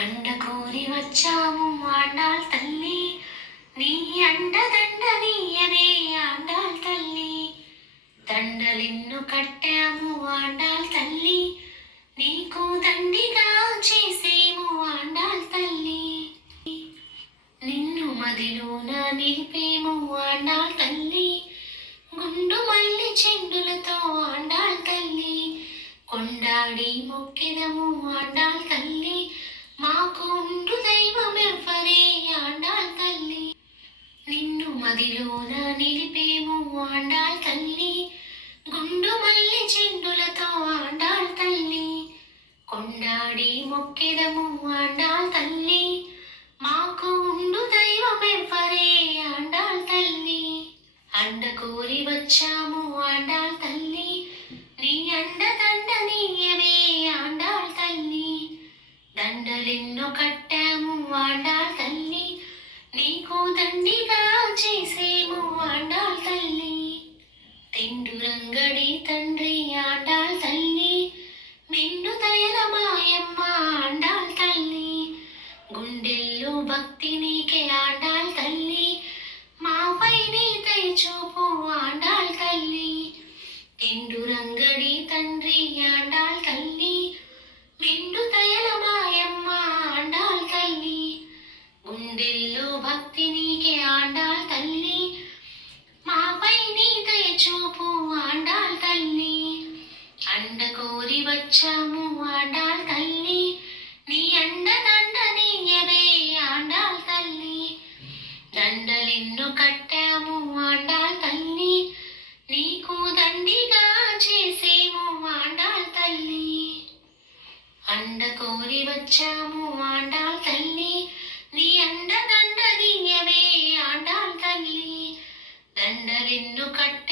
అండ కోరి వచ్చాము ఆండాళ్ తల్లి, నీ అండదండ నీయవే ఆండాళ్ తల్లి. దండలెన్ను కట్టాము ఆండాళ్ తల్లి, నీకు దండిగా చేసేము ఆండాళ్ తల్లి. నిన్ను మదిలోన నిలిపేము ఆండాళ్ తల్లి, గుండు మల్లి చెండులతో ఆండాళ్ తల్లి. కొండాడి మొక్కెదము ఆండాళ్ తల్లి, మాకు ఉండు దైవమెవ్వరే ఆండాళ్ తల్లి. నిన్ను మదిలోన నిలిపేము ఆండాళ్ తల్లి, గుండు మల్లి చెండులతో ఆండాళ్ తల్లి. కొండాడి మొక్కెదము ఆండాళ్ తల్లి, మాకు ఉండు దైవమెవ్వరే ఆండాళ్ తల్లి. అండ కోరి వచ్చాము ఆండాళ్ తల్లి, నీ అండదండ నీయవే ఆండాళ్ తల్లి. దండలెన్నో కట్టాము ఆండాళ్ తల్లి, నీకు దండిగా చేసేము ఆండాళ్ తల్లి. తెండురంగడి తండ్రి ఆండాళ్ తల్లి, నిండు దయల మాయమ్మ ఆండాళ్ తల్లి. గుండెల్లో భక్తి నీకే ఆండాళ్ తల్లి, మాపై నీ దయ చూపు ఆండాళ్ తల్లి. తెండురంగడి తండ్రి ఆండాళ్ తల్లి, నిండు దయల మాయమ్మ ఆండాళ్ తల్లి. గుండెల్లో భక్తి నీకే ఆండాళ్ తల్లి, మాపై నీ దయ చూపు ఆండాళ్ తల్లి. అండ కోరి వచ్చాము ఆండాళ్ తల్లి, నీ అండదండ నీయవే ఆండాళ్ తల్లి. దండలెన్నో కట్టాము ఆండాళ్ తల్లి, నీకు దండిగా చేసేము ఆండాళ్ తల్లి. అండ కోరి వచ్చాము ఆండాళ్ తల్లి, నీ అండదండ నీయవే ఆండాళ్ తల్లి. దండలెన్నో కట్టాము